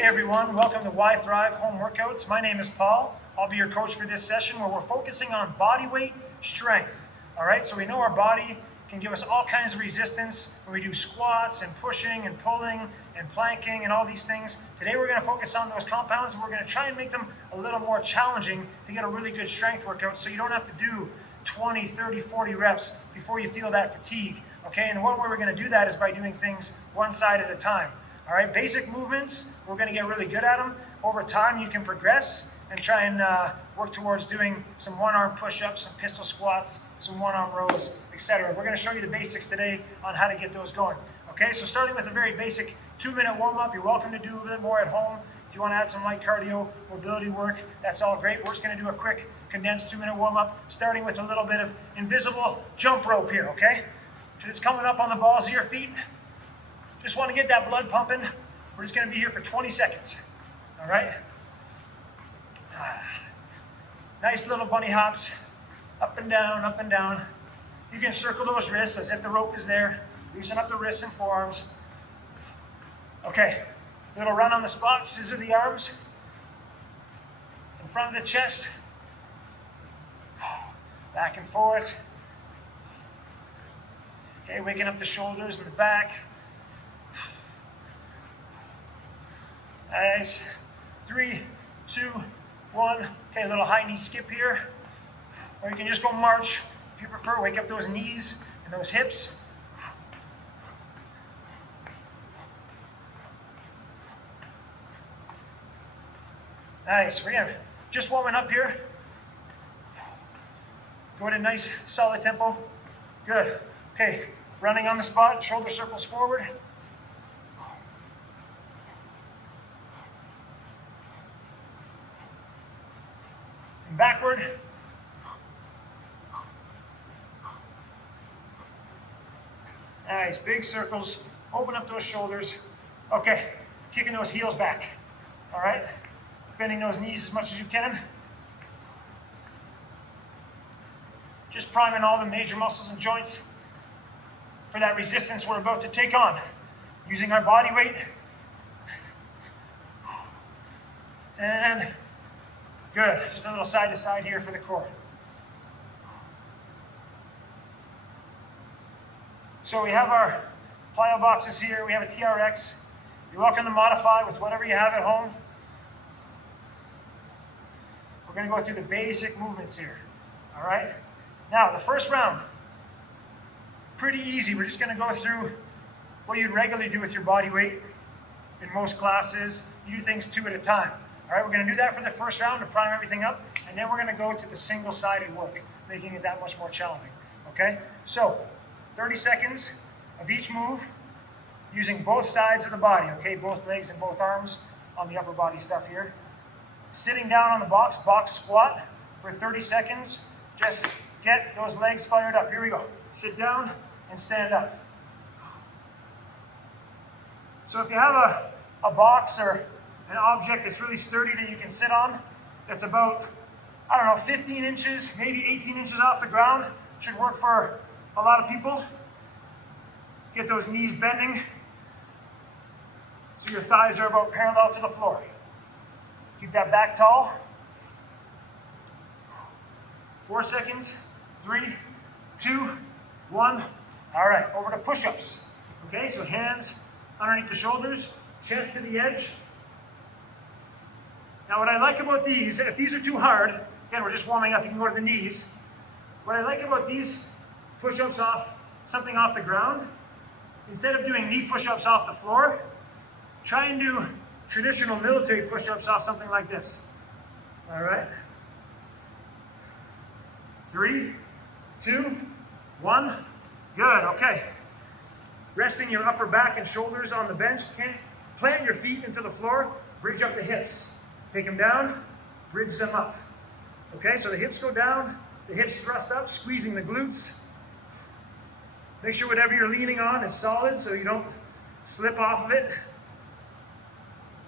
Hey everyone, welcome to YThrive Home Workouts. My name is Paul. I'll be your coach for this session where we're focusing on body weight strength. All right, so we know our body can give us all kinds of resistance when we do squats and pushing and pulling and planking and all these things. Today we're going to focus on those compounds and we're going to try and make them a little more challenging to get a really good strength workout so you don't have to do 20, 30, 40 reps before you feel that fatigue. Okay, and one way we're going to do that is by doing things one side at a time. All right, basic movements, we're going to get really good at them. Over time, you can progress and try and work towards doing some one-arm push-ups, some pistol squats, some one-arm rows, etc. We're going to show you the basics today on how to get those going. Okay, so starting with a very basic 2-minute warm-up. You're welcome to do a little bit more at home. If you want to add some light cardio, mobility work, that's all great. We're just going to do a quick, condensed 2-minute warm-up, starting with a little bit of invisible jump rope here, okay? So it's coming up on the balls of your feet. Just want to get that blood pumping. We're just going to be here for 20 seconds. All right? Nice little bunny hops. Up and down, up and down. You can circle those wrists as if the rope is there. Loosen up the wrists and forearms. Okay. Little run on the spot. Scissor the arms. In front of the chest. Back and forth. Okay, waking up the shoulders and the back. Nice. 3, 2, 1. Okay, a little high knee skip here. Or you can just go march. If you prefer, wake up those knees and those hips. Nice. We're gonna just warming up here. Go at a nice solid tempo. Good. Okay, running on the spot, shoulder circles forward. And backward. Nice, big circles. Open up those shoulders. Okay, kicking those heels back. All right, bending those knees as much as you can. Just priming all the major muscles and joints for that resistance we're about to take on. Using our body weight. And good, just a little side to side here for the core. So we have our plyo boxes here, we have a TRX. You're welcome to modify with whatever you have at home. We're gonna go through the basic movements here, all right? Now, the first round, pretty easy. We're just gonna go through what you'd regularly do with your body weight in most classes. You do things 2 at a time. All right, we're gonna do that for the first round to prime everything up, and then we're gonna go to the single-sided work, making it that much more challenging, okay? So, 30 seconds of each move, using both sides of the body, okay? Both legs and both arms on the upper body stuff here. Sitting down on the box squat for 30 seconds. Just get those legs fired up. Here we go. Sit down and stand up. So if you have a box or an object that's really sturdy that you can sit on, that's about, I don't know, 15 inches, maybe 18 inches off the ground, should work for a lot of people. Get those knees bending so your thighs are about parallel to the floor. Keep that back tall. 4 seconds, 3, 2, 1. All right, over to push-ups. Okay, so hands underneath the shoulders, chest to the edge. Now what I like about these, if these are too hard, again, we're just warming up, you can go to the knees. What I like about these push-ups off, something off the ground, instead of doing knee push-ups off the floor, try and do traditional military push-ups off something like this. All right. 3, 2, 1. Good, okay. Resting your upper back and shoulders on the bench. Plant your feet into the floor, bridge up the hips. Take them down, bridge them up. Okay, so the hips go down, the hips thrust up, squeezing the glutes. Make sure whatever you're leaning on is solid so you don't slip off of it.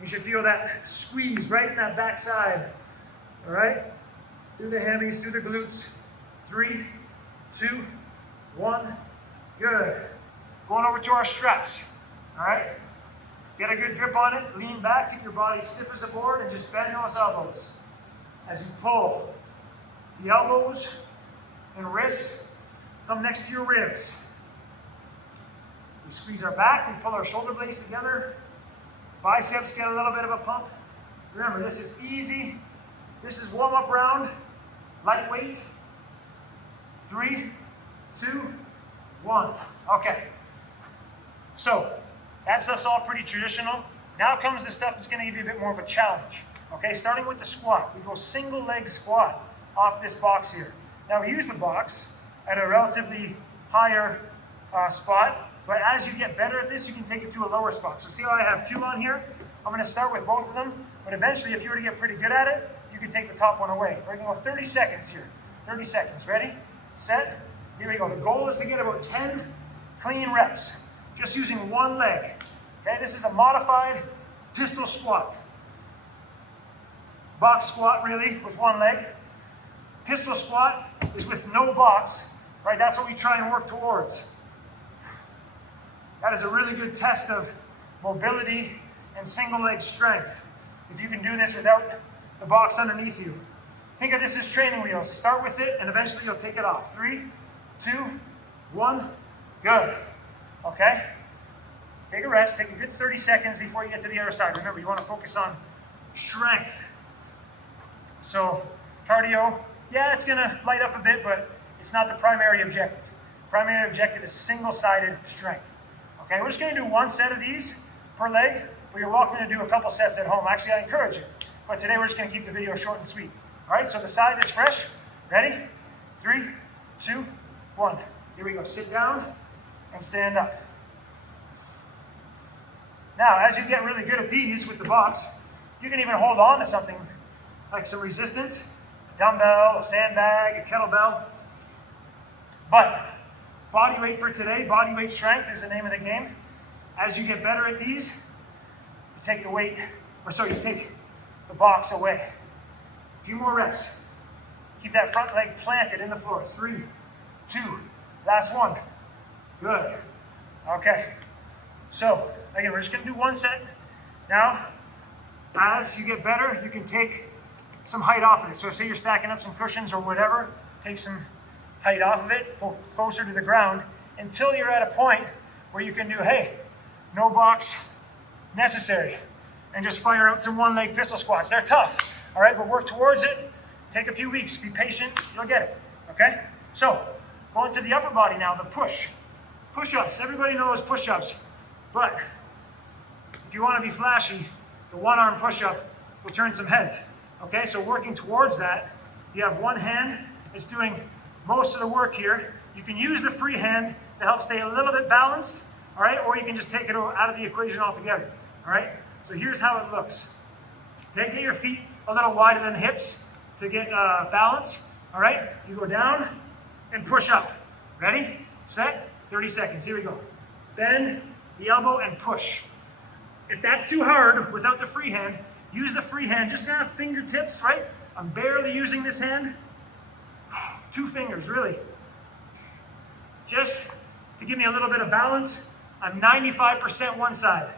You should feel that squeeze right in that back side. All right? Through the hammies, through the glutes. 3, 2, 1. Good. Going over to our straps. All right? Get a good grip on it, lean back, keep your body stiff as a board, and just bend those elbows. As you pull, the elbows and wrists come next to your ribs. We squeeze our back, we pull our shoulder blades together. Biceps get a little bit of a pump. Remember, this is easy. This is warm-up round, lightweight. 3, 2, 1. Okay. So, that stuff's all pretty traditional. Now comes the stuff that's going to give you a bit more of a challenge. Okay, starting with the squat. We go single leg squat off this box here. Now we use the box at a relatively higher spot, but as you get better at this, you can take it to a lower spot. So see how I have 2 on here? I'm going to start with both of them, but eventually if you were to get pretty good at it, you can take the top one away. We're going to go 30 seconds here. 30 seconds. Ready? Set. Here we go. The goal is to get about 10 clean reps, just using one leg. Okay, this is a modified pistol squat. Box squat, really, with one leg. Pistol squat is with no box, right? That's what we try and work towards. That is a really good test of mobility and single leg strength. If you can do this without the box underneath you. Think of this as training wheels. Start with it and eventually you'll take it off. 3, 2, 1, good. Okay? Take a rest, take a good 30 seconds before you get to the other side. Remember, you want to focus on strength. So, cardio, yeah, it's going to light up a bit, but it's not the primary objective. Primary objective is single-sided strength. Okay, we're just going to do 1 set of these per leg, but you're welcome to do a couple sets at home. Actually, I encourage it. But today we're just going to keep the video short and sweet. All right, so the side is fresh. Ready? 3, 2, 1. Here we go. Sit down and stand up. Now, as you get really good at these with the box, you can even hold on to something like some resistance, a dumbbell, a sandbag, a kettlebell. But body weight for today, body weight strength is the name of the game. As you get better at these, you take the weight, you take the box away. A few more reps. Keep that front leg planted in the floor. 3, 2, last one. Good. Okay. So, again, we're just going to do 1 set. Now, as you get better, you can take some height off of it. So say you're stacking up some cushions or whatever, take some height off of it, go closer to the ground, until you're at a point where you can do, hey, no box necessary, and just fire out some 1-leg pistol squats. They're tough, all right, but work towards it. Take a few weeks, be patient, you'll get it, okay? So, going to the upper body now, the push. Push-ups, everybody knows push-ups, but if you want to be flashy, the 1-arm push-up will turn some heads. Okay, so working towards that, you have one hand that's doing most of the work here. You can use the free hand to help stay a little bit balanced, all right, or you can just take it out of the equation altogether, all right? So here's how it looks. Okay, get your feet a little wider than the hips to get balance, all right? You go down and push up. Ready, set, 30 seconds, here we go. Bend the elbow and push. If that's too hard without the free hand, use the free hand, just kind of fingertips, right? I'm barely using this hand. 2 fingers, really. Just to give me a little bit of balance. I'm 95% one side.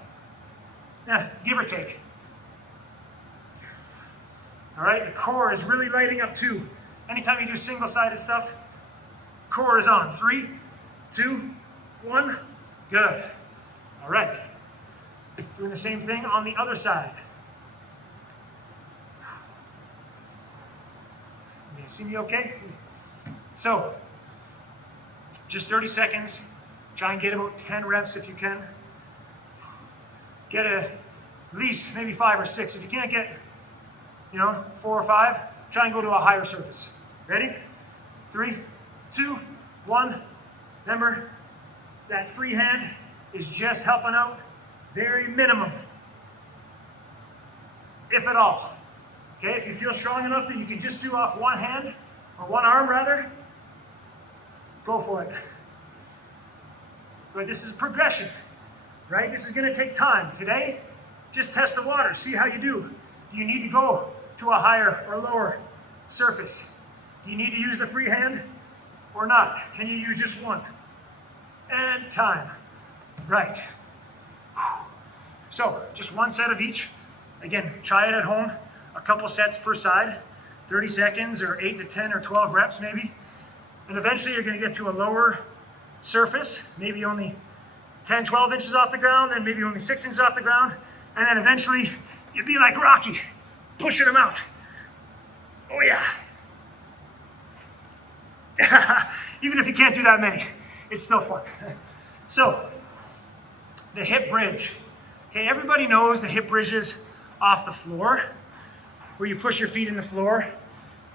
Yeah, give or take. All right, the core is really lighting up too. Anytime you do single-sided stuff, core is on. 3, 2, 1, good. All right, doing the same thing on the other side. You see me okay? So, just 30 seconds. Try and get about 10 reps if you can. Get at least maybe 5 or 6. If you can't get, 4 or 5, try and go to a higher surface. Ready? 3, 2, 1. Remember, that free hand is just helping out very minimum, if at all. Okay, if you feel strong enough that you can just do off one hand, or one arm rather, go for it. But this is progression, right? This is going to take time. Today, just test the water, see how you do. Do you need to go to a higher or lower surface? Do you need to use the free hand or not? Can you use just one? And time. Right. So just one set of each. Again, try it at home, a couple sets per side, 30 seconds or 8 to 10 or 12 reps maybe. And eventually you're gonna get to a lower surface, maybe only 10, 12 inches off the ground, then maybe only 6 inches off the ground. And then eventually you'd be like Rocky, pushing them out. Oh yeah. Even if you can't do that many, it's still fun. So, the hip bridge. Okay, everybody knows the hip bridges off the floor, where you push your feet in the floor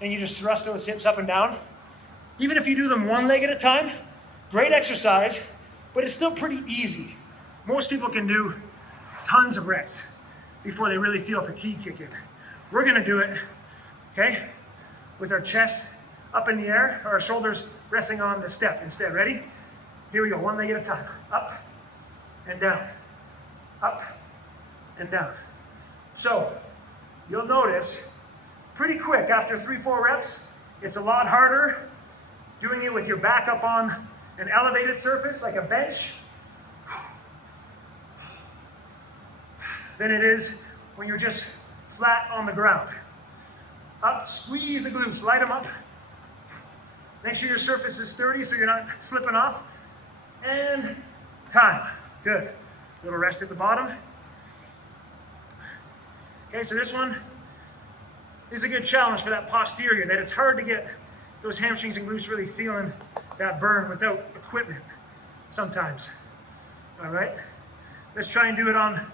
and you just thrust those hips up and down. Even if you do them one leg at a time, great exercise, but it's still pretty easy. Most people can do tons of reps before they really feel fatigue kick in. We're gonna do it, okay, with our chest up in the air, or our shoulders resting on the step instead. Ready? Here we go, one leg at a time. Up and down, up and down. So you'll notice pretty quick after 3-4 reps, it's a lot harder doing it with your back up on an elevated surface like a bench than it is when you're just flat on the ground. Up, squeeze the glutes, light them up. Make sure your surface is sturdy so you're not slipping off. And time. Good. Little rest at the bottom. Okay, so this one is a good challenge for that posterior, that it's hard to get those hamstrings and glutes really feeling that burn without equipment sometimes. All right, let's try and do it on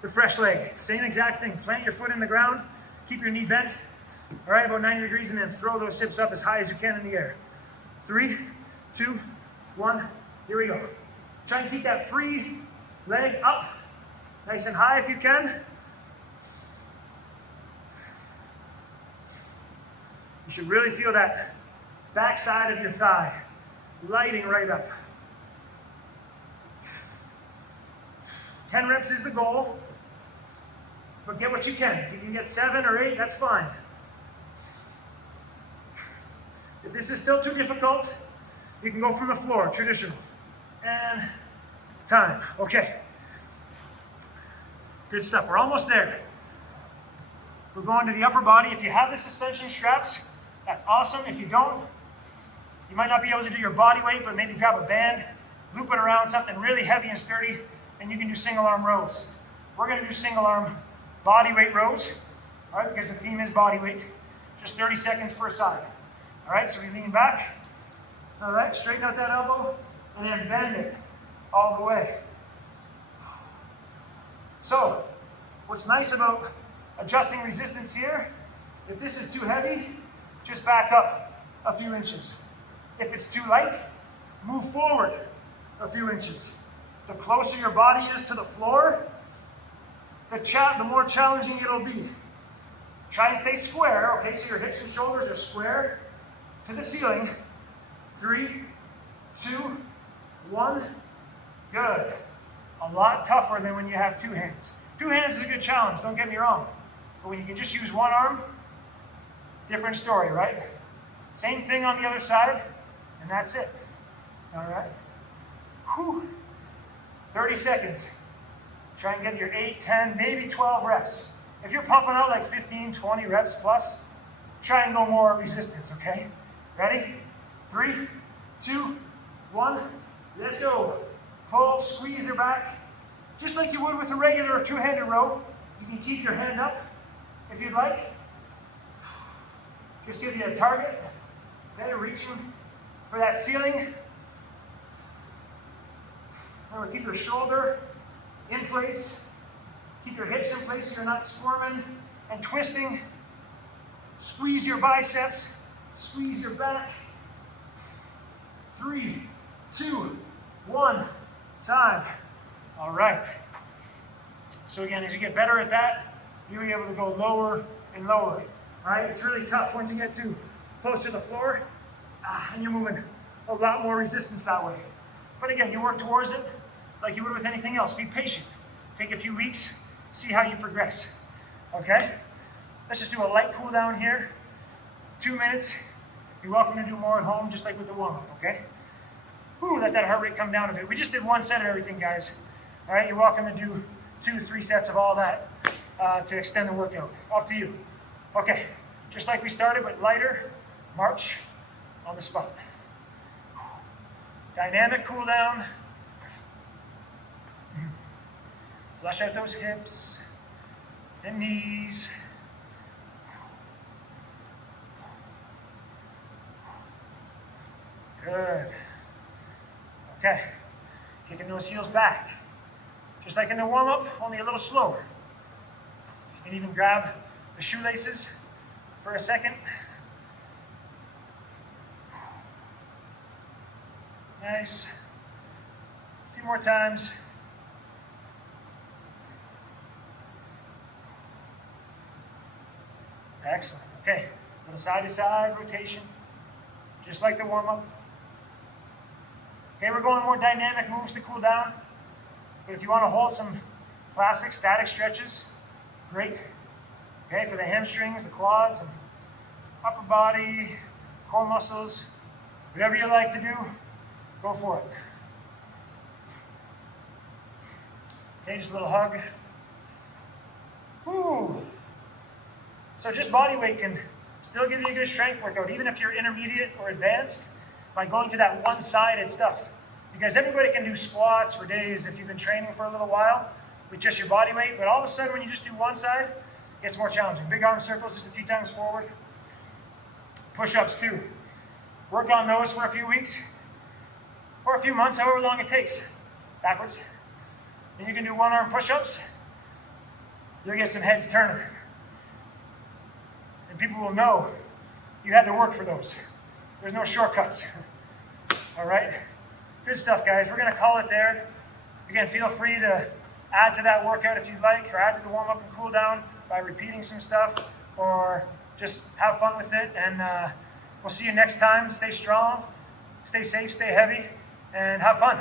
the fresh leg. Same exact thing. Plant your foot in the ground, keep your knee bent, all right, about 90 degrees, and then throw those hips up as high as you can in the air. 3, 2, 1, here we go. Try and keep that free leg up, nice and high if you can. You should really feel that back side of your thigh lighting right up. 10 reps is the goal, but get what you can. If you can get 7 or 8, that's fine. If this is still too difficult, you can go from the floor, traditional. And time. Okay. Good stuff. We're almost there. We're going to the upper body. If you have the suspension straps, that's awesome. If you don't, you might not be able to do your body weight, but maybe grab a band, loop it around, something really heavy and sturdy, and you can do single arm rows. We're going to do single arm body weight rows, all right, because the theme is body weight. Just 30 seconds per side. All right, so we lean back. All right, straighten out that elbow, and then bend it all the way. So, what's nice about adjusting resistance here, if this is too heavy, just back up a few inches. If it's too light, move forward a few inches. The closer your body is to the floor, the more challenging it'll be. Try and stay square, okay, so your hips and shoulders are square to the ceiling. 3, 2, 1, good. A lot tougher than when you have 2 hands. 2 hands is a good challenge, don't get me wrong. But when you can just use one arm, different story, right? Same thing on the other side, and that's it. All right? Whew. 30 seconds. Try and get your 8, 10, maybe 12 reps. If you're pumping out like 15, 20 reps plus, try and go more resistance, okay? Ready? 3, 2, 1, let's go. Pull, squeeze your back. Just like you would with a regular two-handed row, you can keep your hand up if you'd like. Just give you a target. Okay, reaching for that ceiling. Remember, keep your shoulder in place. Keep your hips in place so you're not squirming and twisting. Squeeze your biceps. Squeeze your back. 3, 2, 1, time. All right. So again, as you get better at that, you'll be able to go lower and lower. All right, it's really tough once you get too close to the floor, and you're moving a lot more resistance that way. But again, you work towards it like you would with anything else. Be patient. Take a few weeks, see how you progress. Okay? Let's just do a light cool down here. 2 minutes. You're welcome to do more at home, just like with the warm-up, okay? Whew, let that heart rate come down a bit. We just did one set of everything, guys. All right, you're welcome to do 2, 3 sets of all that to extend the workout. Up to you. Okay, just like we started, but lighter, march on the spot. Dynamic cool down. Flush out those hips and knees. Good. Okay, kicking those heels back. Just like in the warm-up, only a little slower. You can even grab the shoelaces for a second. Nice. A few more times. Excellent. Okay, little side-to-side rotation, just like the warm-up. Okay, we're going more dynamic moves to cool down. But if you want to hold some classic static stretches, great. Okay, for the hamstrings, the quads, and upper body, core muscles, whatever you like to do, go for it. Okay, just a little hug. Woo. So just body weight can still give you a good strength workout, even if you're intermediate or advanced, by going to that one-sided stuff. Because everybody can do squats for days if you've been training for a little while with just your body weight, but all of a sudden when you just do one side, it gets more challenging. Big arm circles just a few times forward. Push-ups too. Work on those for a few weeks or a few months, however long it takes. Backwards. And you can do one-arm push-ups. You'll get some heads turning. And people will know you had to work for those. There's no shortcuts. All right? Good stuff, guys. We're going to call it there. Again, feel free to add to that workout if you'd like, or add to the warm-up and cool down by repeating some stuff, or just have fun with it. And we'll see you next time. Stay strong, stay safe, stay heavy, and have fun.